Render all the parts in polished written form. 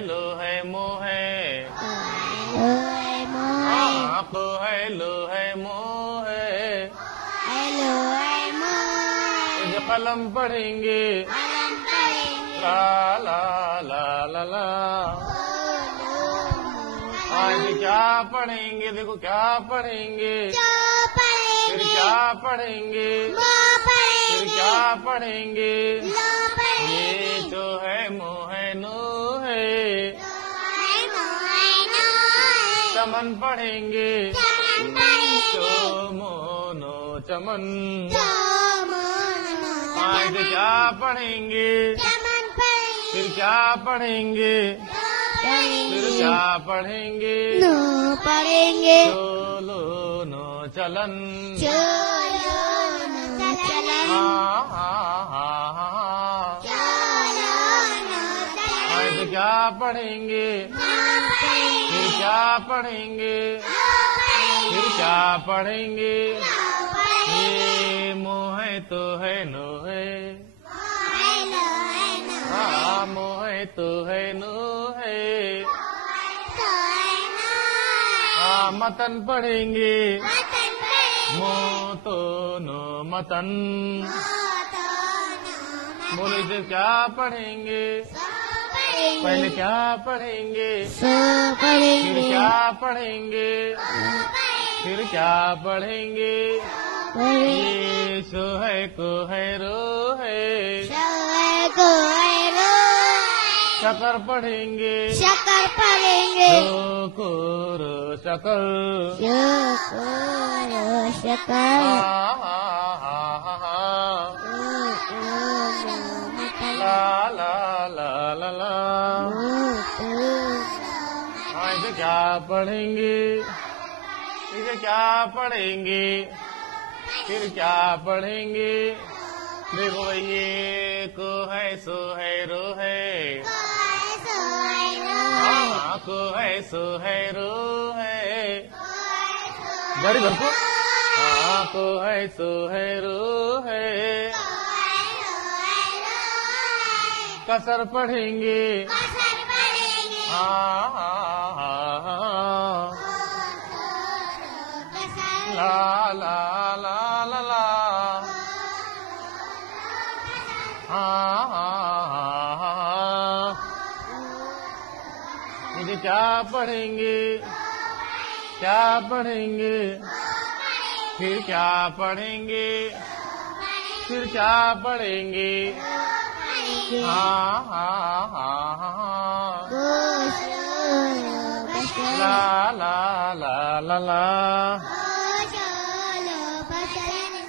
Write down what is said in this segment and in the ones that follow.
लो है मोहे को है लो है मोहे जो कलम पढ़ेंगे ला ला ला ला ला आज क्या पढ़ेंगे देखो क्या पढ़ेंगे फिर क्या पढ़ेंगे फिर क्या पढ़ेंगे ये जो है मोहे नो है चमन पढ़ेंगे तो मोनो चमन आज क्या पढ़ेंगे फिर क्या पढ़ेंगे फिर क्या पढ़ेंगे पढ़ेंगे चलो नो चलन आज क्या पढ़ेंगे फिर क्या पढ़ेंगे फिर क्या पढ़ेंगे ये मोह तो है नो है मोह तो है नो है मतन पढ़ेंगे मो तो नो मतन बोले जो क्या पढ़ेंगे पहले क्या पढ़ेंगे फिर क्या पढ़ेंगे फिर क्या पढ़ेंगे ये सो है को है रो है शकर पढ़ेंगे रो को रो शकर ला ला ला ला ला इसे क्या पढ़ेंगे इसे क्या पढ़ेंगे फिर क्या पढ़ेंगे देखो ये को है सो है रो है को है सो है रो है गाड़ी घर को है सो है रो है कसर पढ़ेंगे ला ला ला ला ला मुझे क्या पढ़ेंगे क्या पढ़ेंगे फिर क्या पढ़ेंगे फिर क्या पढ़ेंगे ला ला ला ला ला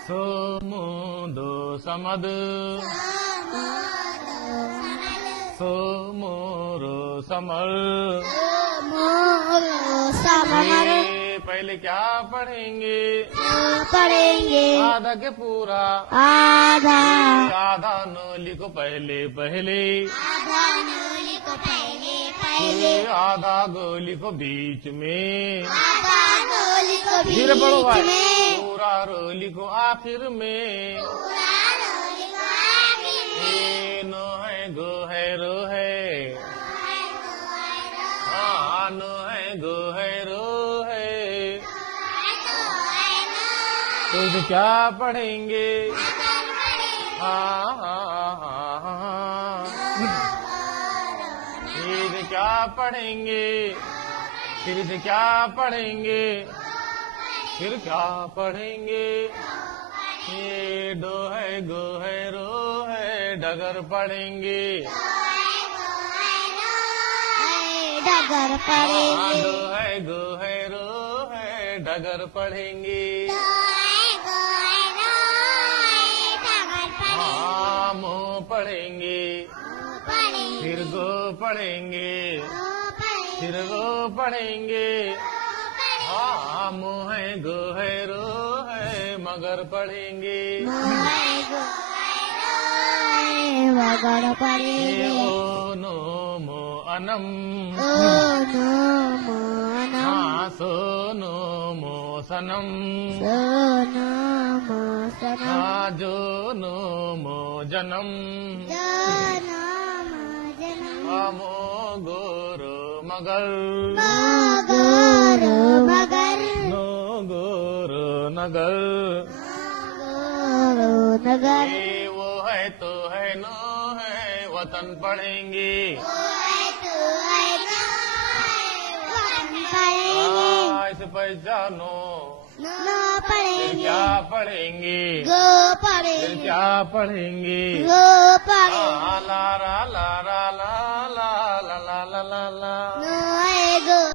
सो मुदो समद सो मोरो समर पहले क्या पढ़ेंगे आधा के पूरा आधा नोली को पहले पहले आधा गोली को बीच में फिर बड़ो भाई पूरा रोली को आखिर में नो है गो है रो है नो है गो है रो है तो इसे क्या पढ़ेंगे इसे क्या पढ़ेंगे फिर इसे क्या पढ़ेंगे फिर क्या पढ़ेंगे ये डो है गो है रो है डगर पढ़ेंगे डगर पढ़ेंगे डो है गो है रो है डगर पढ़ेंगे मोह पढ़ेंगे फिर गो पढ़ेंगे फिर गो पढ़ेंगे मोह है गो है रो है मगर पढ़ेंगे मगर पढ़ेंगे ओ नो मो अनम सो नो मो सनम जो नो मो जनम मो गुरु मगर मगर मगर नो गुरु नगर गुरु नगर ये वो है तो है नो है वतन पढ़ेंगे इसे पहचानो न पढ़ेंगे क्या पढ़ेंगे गो फिर पढ़ेंगे क्या पढ़ेंगे गो पढ़ेंगे ला ला ला ला ला ला ला ला ला ला ला